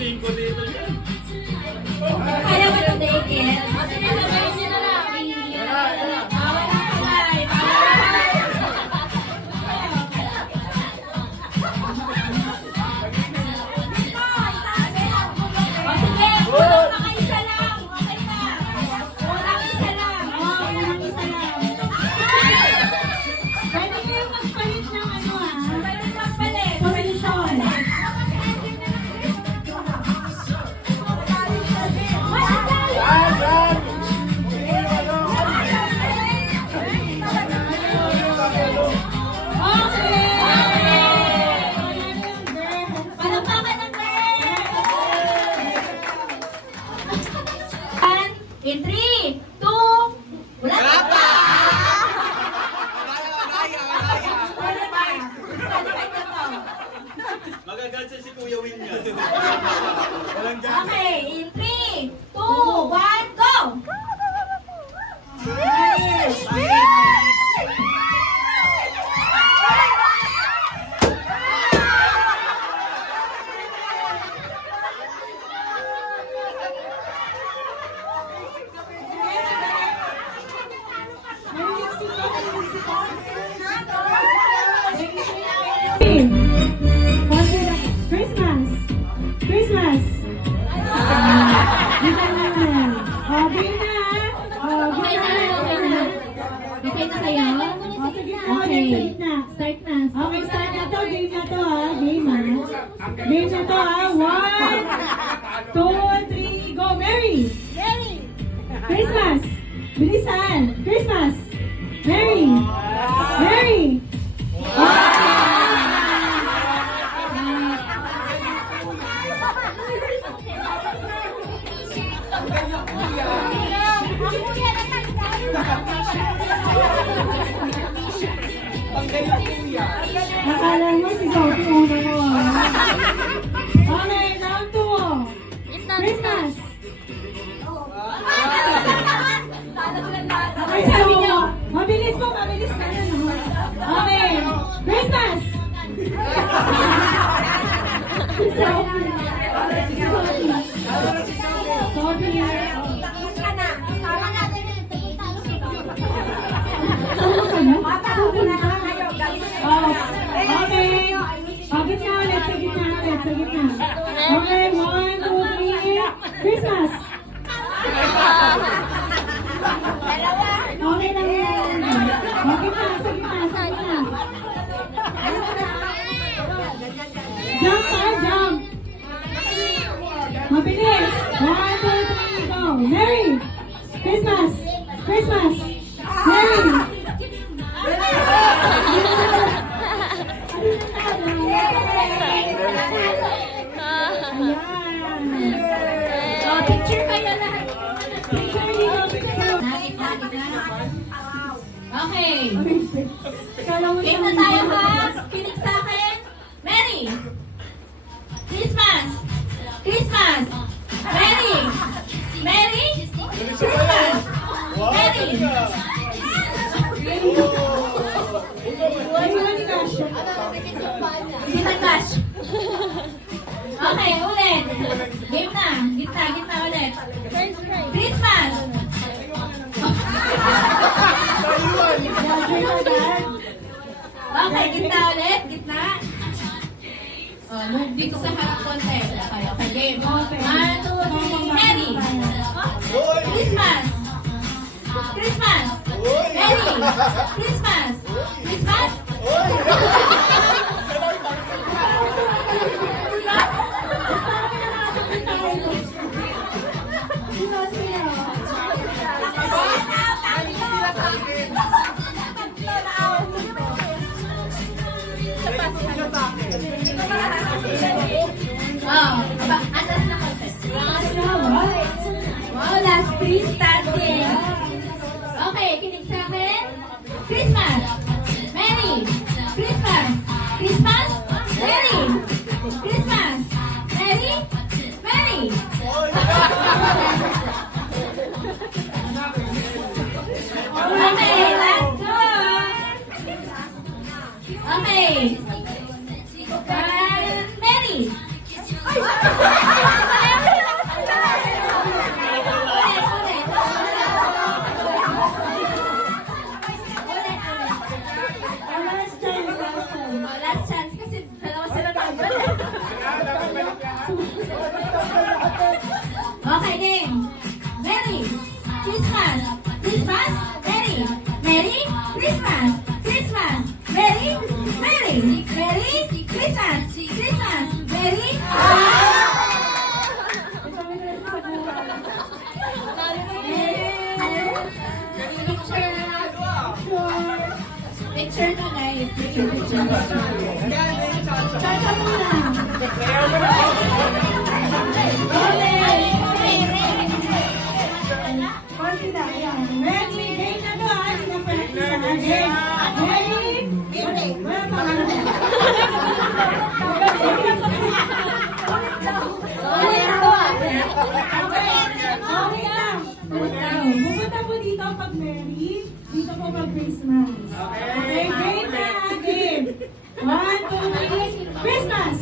5 dito niya. Kaya ba ito daycare? Nalagay niya na lang. In 3, 2, wala pa! Magagansa si Kuya Win niya. Okay, in 3, 2, 1, go! Christmas! Christmas! Okay na! Okay na. Okay na kayo? Okay. Start na. Okay, start na to. Game na to ha. Game ha. Game na to ha. 1, 2, 3, go! Mary! Christmas! Bilisan! Christmas! Mary! Mary! Akala mo si Sophie una mo ah. Okay, round 2. Christmas! Okay, sabi niyo. Mabilis po, mabilis ka na. No? Okay, Christmas! Sophie. Okay. Pagit na ulit. Sa gitna ulit. Sa gitna. Okay. 1, 2, 3. Christmas. Okay lang yan. Pagit na. Sa gitna. Sa gitna. Jump ka. Jump. Mabilis. 1, 2, 3. Go. Mary. Christmas. Christmas. Mary. Picture kayo lahat. Picture dito. Picture. Okay. Game na tayo ha. Kinig sa akin. Mary. Christmas. Christmas. Mary. Mary. Christmas. Mary. Ginagash. Okay, ulit. Game na. Gitna, gitna ulit. Christmas. Okay, gitna ulit. Gitna. Oh, move dito sa harap konti. Okay, okay, game. 1, 2, 3, Mary. Christmas. Christmas. Mary. Christmas. Christmas. Oh, atas na konti. Wow, last 3 starting. Okay, kinig sa akin. Christmas. Mary. Christmas. Okay, game. Merry Christmas. Christmas. Merry. Merry Christmas. Christmas. Merry. Merry. Merry Christmas. Christmas. Merry. Picture na guys. Picture. Chacha muna. Ready? Game na to ha. Hindi na pala isa. Game. Ready? Wala pa ka na. Okay lang. Pupunta po dito pag Merry. Dito po pag Christmas. Okay, game na. Game. 1, 2, 3. Christmas!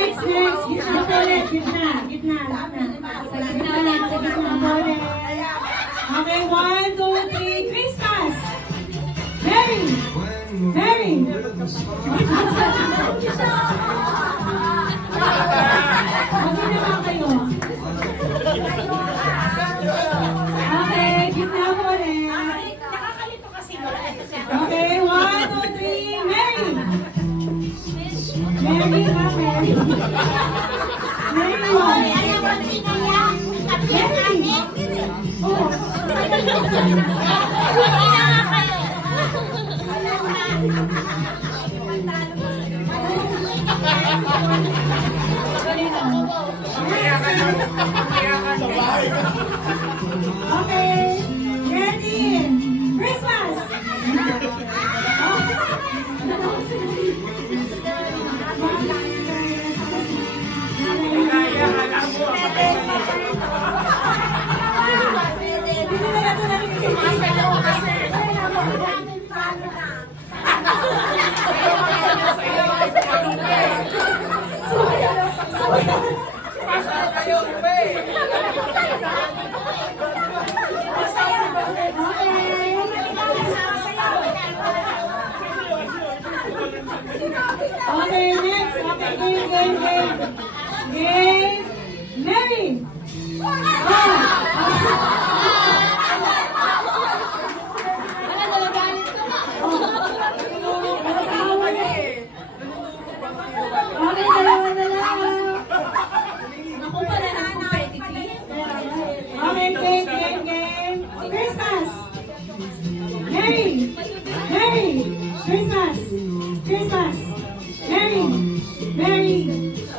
Next. Gitna po ulit. Gitna. Sa gitna ulit. Okay, 1, 2, 3. Christmas! Merry! Okay na ba kayo? Okay, gitna po ulit. Okay, 1, 2, 3. Merry! Merry. Okay, ready? Christmas! Okay, next. Okay, game. Merry. Okay, dalawa na lang. Ako pala na competitive. Okay, game. Christmas. Merry. Christmas.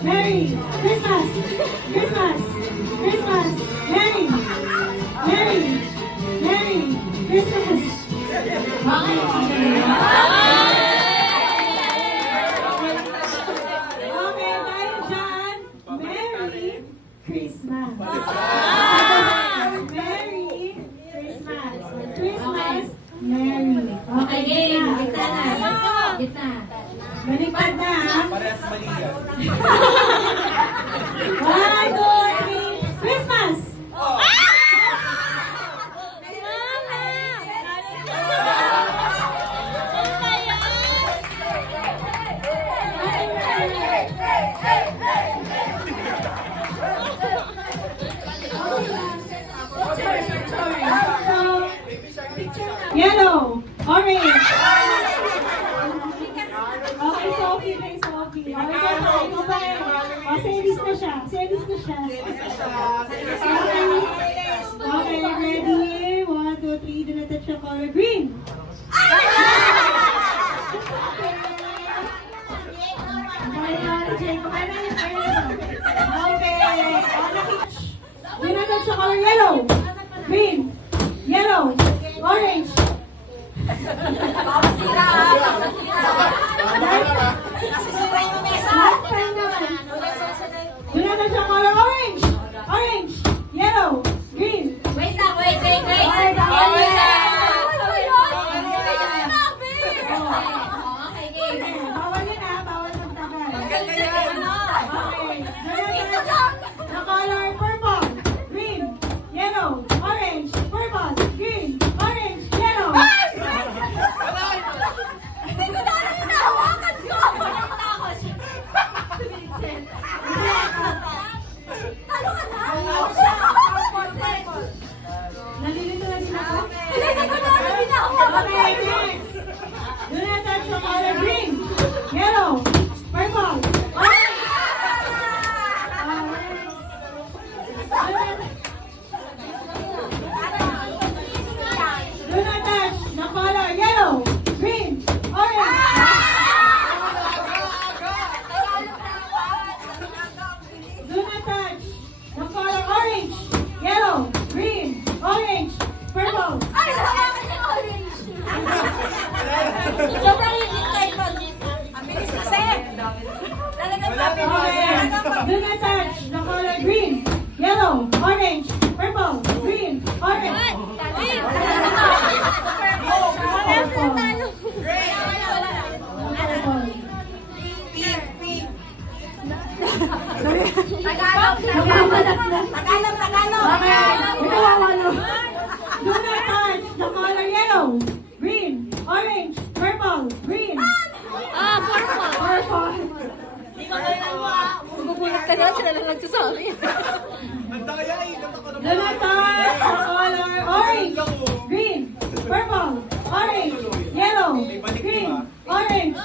Merry. Christmas. Merry. Christmas. Okay, tayo dyan. Merry Christmas. Merry Christmas. Merry. Okay, game. Gitna na. Gitna. Baliktad na, ha? Parehas mali yan. 1, 2, 3. Christmas! Yellow, orange. Okay, Sophie. Okay, series na siya. Okay, ready? 1, 2, 3. Do not touch the color green. Do not touch the color yellow. Green. Yellow. Orange. Last time naman. Do not touch the color orange. Orange. Yellow. Green. Wait lang. Okay, Ang daya eh. Donatas, color orange, green, purple, orange, yellow, green, orange.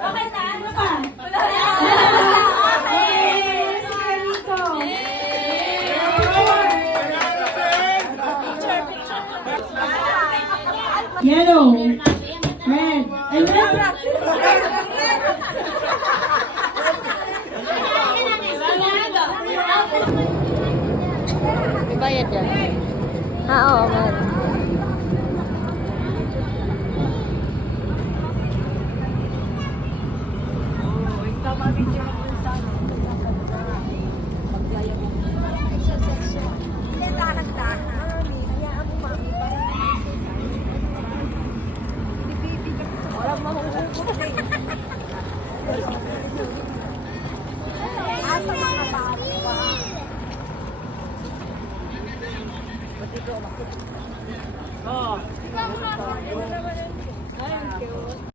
Okay na? Ano pa? Okay, si Carito. Yellow, red, and red. May bayad yan. Oo, meron.